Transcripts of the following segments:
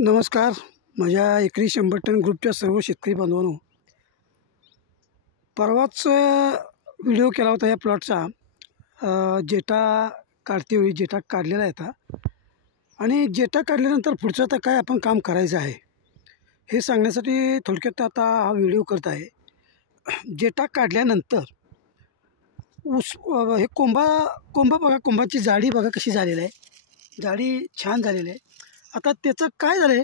नमस्कार. माझ्या एकरी 100 टन ग्रुपच्या सर्व शेतकरी बांधवांनो, परवाच व्हिडिओ केला होता या प्लॉटचा. जेटा काढतेवेळी जेटा काढलेला आहे आता, आणि जेटा काढल्यानंतर पुढचं आता काय आपण काम करायचं आहे हे सांगण्यासाठी थोडक्यात आता हा व्हिडिओ करत आहे. जेटा काढल्यानंतर ऊस हे कोंबा बघा, कोंबाची जाडी बघा कशी झालेली आहे. जाडी छान झालेली आहे. आता त्याचं काय झालं आहे,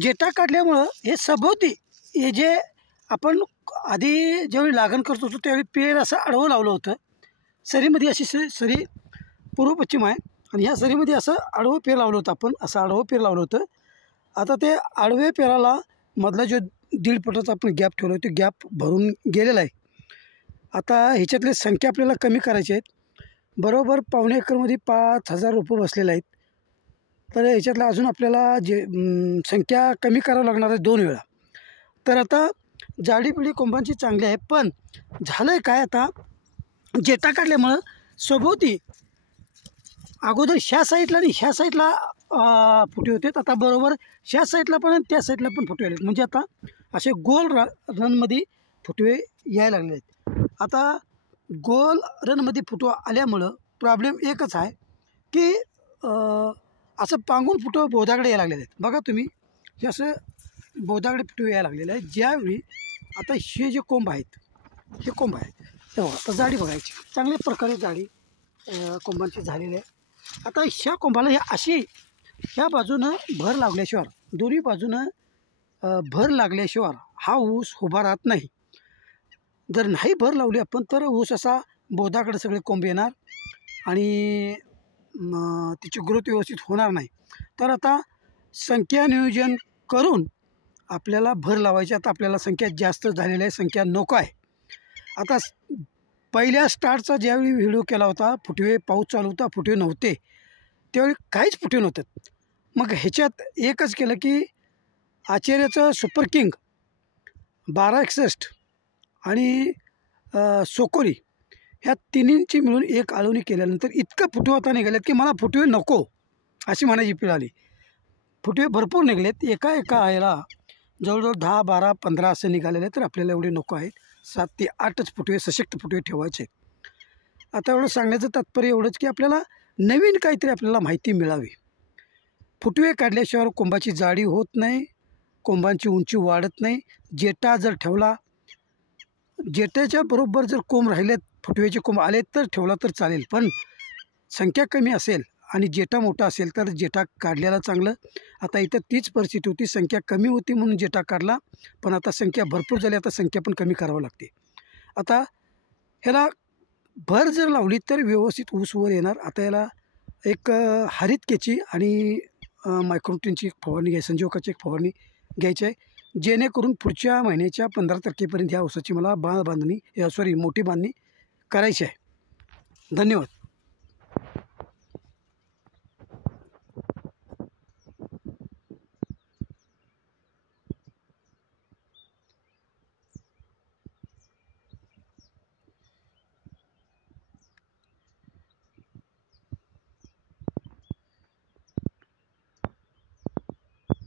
जेटा काढल्यामुळं हे सभोवती हे जे आपण आधी ज्यावेळी लागण करत होतो त्यावेळी पेर असं आडवं लावलं होतं. सरीमध्ये अशी सरी पूर्व पश्चिम आहे, आणि ह्या सरीमध्ये असं आडवं पेर लावलं होतं. आपण असं आडवं पेर लावलं होतं. आता ते आडवे पेराला मधला जो 1.5 फुटाचा आपण गॅप ठेवला होता, तो गॅप भरून गेलेला आहे. आता ह्याच्यातले संख्या आपल्याला कमी करायची आहेत. बरोबर 1.25 एकरमध्ये 5,000 रोपं बसलेले आहेत. तर ह्याच्यातलं अजून आपल्याला संख्या कमी करावं लागणार आहे 2 वेळा. तर आता जाडीपिडी कोंबांची चांगली आहे, पण झालं आहे काय, आता जेटा काढल्यामुळं सभोवती अगोदर ह्या साईडला आणि ह्या साईडला फुटे होते. आता बरोबर ह्या साईडला पण आणि त्या साईडला पण फुटवे आले. म्हणजे आता असे गोल रनमध्ये फुटवे यायला लागले आहेत. आता गोल रनमध्ये फुटवा आल्यामुळं प्रॉब्लेम एकच आहे की असं पांगून फुटवे बोधाकडे यायला लागलेले आहेत. बघा तुम्ही, हे असं बोधाकडे फुटवे यायला लागलेले आहेत. ज्यावेळी आता हे जे कोंब आहेत, हे कोंब आहेत, तेव्हा आता जाडी बघायची, चांगल्या प्रकारे जाडी कोंबांची झालेली आहे. आता ह्या कोंबाला ह्या बाजूनं भर लागल्याशिवाय, दोन्ही बाजूनं भर लागल्याशिवाय हा ऊस उभा राहत नाही. जर नाही भर लावली आपण तर ऊस असा बोधाकडे सगळे कोंब येणार आणि तिची ग्रोथ व्यवस्थित होणार नाही. तर आता संख्या नियोजन करून आपल्याला भर लावायची. आता आपल्याला संख्या जास्त झालेली आहे, संख्या नको आहे. आता पहिल्या स्टार्टचा ज्यावेळी व्हिडिओ केला होता, फुटवे पाऊस चालू होता, फुटवे नव्हते, त्यावेळी काहीच फुटवे नव्हते. मग ह्याच्यात एकच केलं की आचार्याचं सुपर किंग 1261 आणि सोकोरी ह्या तिन्हींची मिळून एक आळवणी केल्यानंतर इतकं फुटवे आता निघालेत की मला फुटवे नको अशी म्हणायची पिळ आली. फुटवे भरपूर निघालेत. एका याला जवळजवळ 10, 12, 15 असे निघालेले. तर आपल्याला एवढे नको आहेत. 7 ते 8च फुटवे, सशक्त फुटवे ठेवायचे. आता एवढं सांगण्याचं तात्पर्य एवढंच की आपल्याला नवीन काहीतरी आपल्याला माहिती मिळावी. फुटवे काढल्याशिवाय कोंबाची जाडी होत नाही, कोंबांची उंची वाढत नाही. जेटा जर ठेवला, जेट्याच्या बरोबर जर कोंब राहिलेत, फुटवेचे कोंब आले तर ठेवला तर चालेल. पण संख्या कमी असेल आणि जेटा मोठा असेल तर जेटा काढल्याला चांगलं. आता इथं तीच परिस्थिती होती, संख्या कमी होती म्हणून जेटा काढला, पण आता संख्या भरपूर झाली, आता संख्या पण कमी करावं लागते. आता ह्याला भर जर लावली तर व्यवस्थित ऊस वर येणार. आता याला एक हरितकेची आणि मायक्रोन्यूट्रियनची एक फवारणी घ्यायची, संजीवकाची एक फवारणी घ्यायची आहे, जेणेकरून पुढच्या महिन्याच्या 15 तारखेपर्यंत ह्या ऊसाची मला मोठी बांधणी करायची आहे. धन्यवाद.